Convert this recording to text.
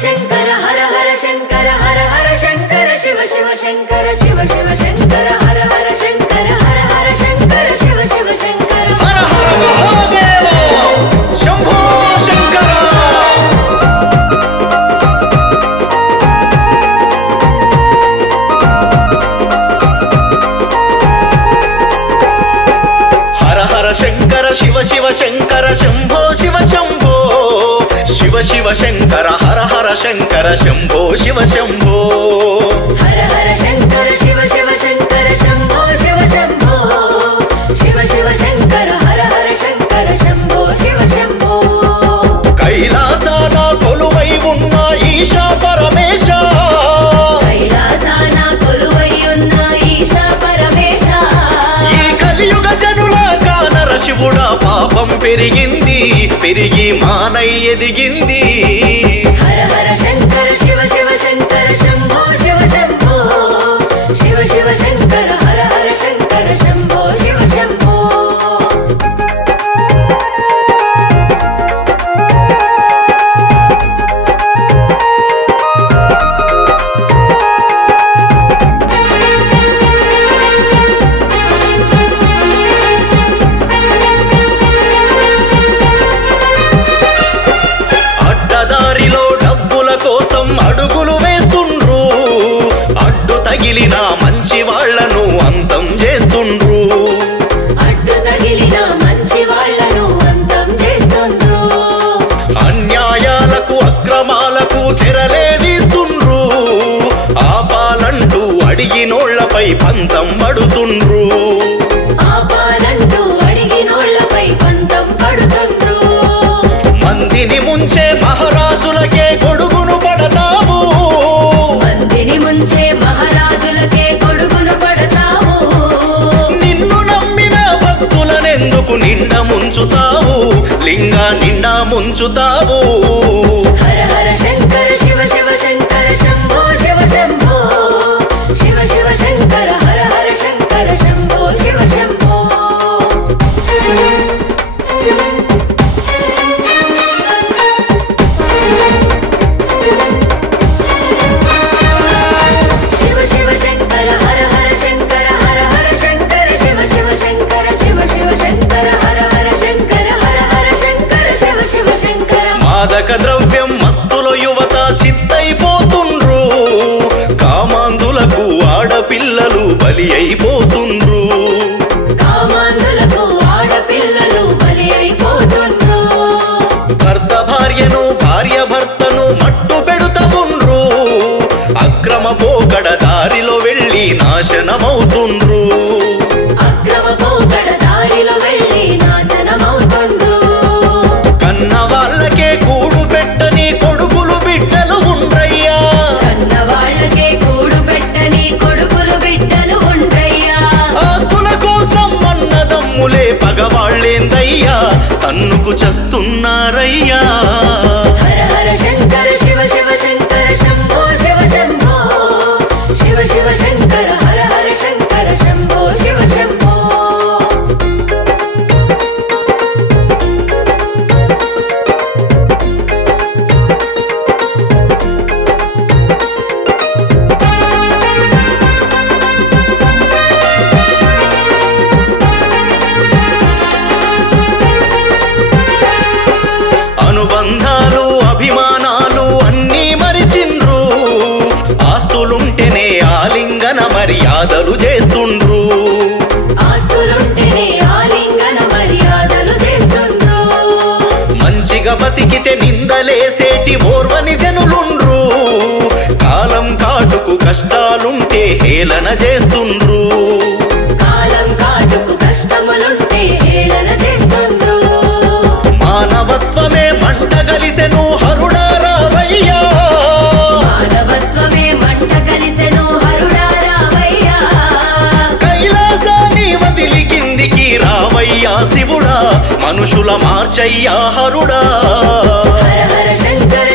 शंकर हर हर शंकर हर हर शंकर शिव शिव शंकर शिव शिव शंकर हर हर शंकर हर हर शंकर शिव शिव शंकर हर हर महादेव शंभो शंकर हर हर शंकर शिव शिव शंकर शंभो शिव शंभो शिव शिव शंकर हर हर शंकर शंभो शिव शंभो हर हर शंकर शिव शिव शंकर शंभो शिव शंभो शिव शिव शंकर हर हर शंकर शंभो शिव शंभो कैलासाना कोलुवै उन्न ईशा परमेश कैलासाना कोलुवै उन्न ईशा परमेश ఈ కలియుగ జనులాగా నరశివుడా పాపం పెరిగింది పెరిగి మానై ఎదిగింది हर हर शंकर शिव शिव शंकर शंभो शिव शंभो शिव शिव शंकर हर हर शंकर शंभो शिव शंभो అడ్డదారిలో డబ్బుల కోసం అడుగులు వేస్తుండ్రు అడ్డు తగిలిన మంచి వాళ్లను అంతం చేస్తుండ్రు అడ్డు తగిలిన మంచి వాళ్ళను అంతం చేస్తుండ్రు అన్యాయాలకు అక్రమాలకు తెరలేదీస్తుండ్రు ఆపాలంటూ అడిగినోళ్లపై పంతం పడుతుండ్రు ఆపాలంటూ అడిగినోళ్లపై పంతం పడుతుండ్రు మందిని ముంచే మహారాజులకే గొడుగును పడతావు మందిని ముంచే మహారాజులకే కొడుకును పడతావు నిన్ను నమ్మిన భక్తులనెందుకు నిండా ముంచుతావు లింగా నిండా ముంచుతావు హర హర శంకర శివ శివ శంకర శంభో శివ శంభో శివ శివ శంకర హర హర శంకర శంభో శివ శంభో శివ శివ శంకర హర హర శంకర హర హర శంకర శివ శివ శంకర శివ శివ శంకర హర హర శంకర హర హర శంకర శివ శివ శంకర మాదక ద్రవ్యం మత్తులో యువత చిత్తైపోతుండ్రు కామాంధులకు ఆడపిల్లలు బలి అయిపోతుండ్రు కామాంధులకు ఆడపిల్లలు బలి అయిపోతుండ్రు భర్త భార్యను భార్య భర్తను మట్టు పెడుతా ఉండ్రు అక్రమ పోకడ దారిలో వెళ్ళి నాశనమవుతుండ్రు అక్రమ పోకడ దారిలో వెళ్ళి నాశనమవుతుండ్రు కన్న వాళ్ళకే కూడు పెట్టని కొడుకులు బిడ్డలు ఉండ్రయ్యా కన్న వాళ్ళకే కూడు పెట్టని కొడుకులు బిడ్డలు ఉండ్రయ్యా ఆస్తుల కోసం అన్నదమ్ములే పగవాళ్ళేందయ్యా తన్నుకు చస్తున్నారయ్యా హర హర శంకర శివ శివ శంకర శంభో శివ శంభో శివ శివ శంకర హర హర శంకర శంభో శివ శంభో అనుబంధాలు అభిమానాలు అన్నీ మరిచిండ్రు ఆస్తులుంటేనే ఆలింగన మర్యాదలు చేస్తుండ్రు ఆస్తులుంటేనే ఆలింగన మర్యాదలు చేస్తుండ్రు మంచిగా బతికితే నిందలేసేటి ఓర్వని జనులుండ్రు కాలం కాటుకు కష్టాలుంటే హేళన చేస్తుండ్రు కాలం కాటుకు కష్టములుంటే హేళన చేస్తుండ్రు మానవత్వమే మంట కలిసెను హరుడా రావయ్యా మానవత్వమే మంట కలిసెను హరుడా రావయ్యా కైలాసాన్ని వదిలి కిందికి రావయ్యా శివుడా మనుషుల మార్చయ్యా హరుడా హర హర శంకర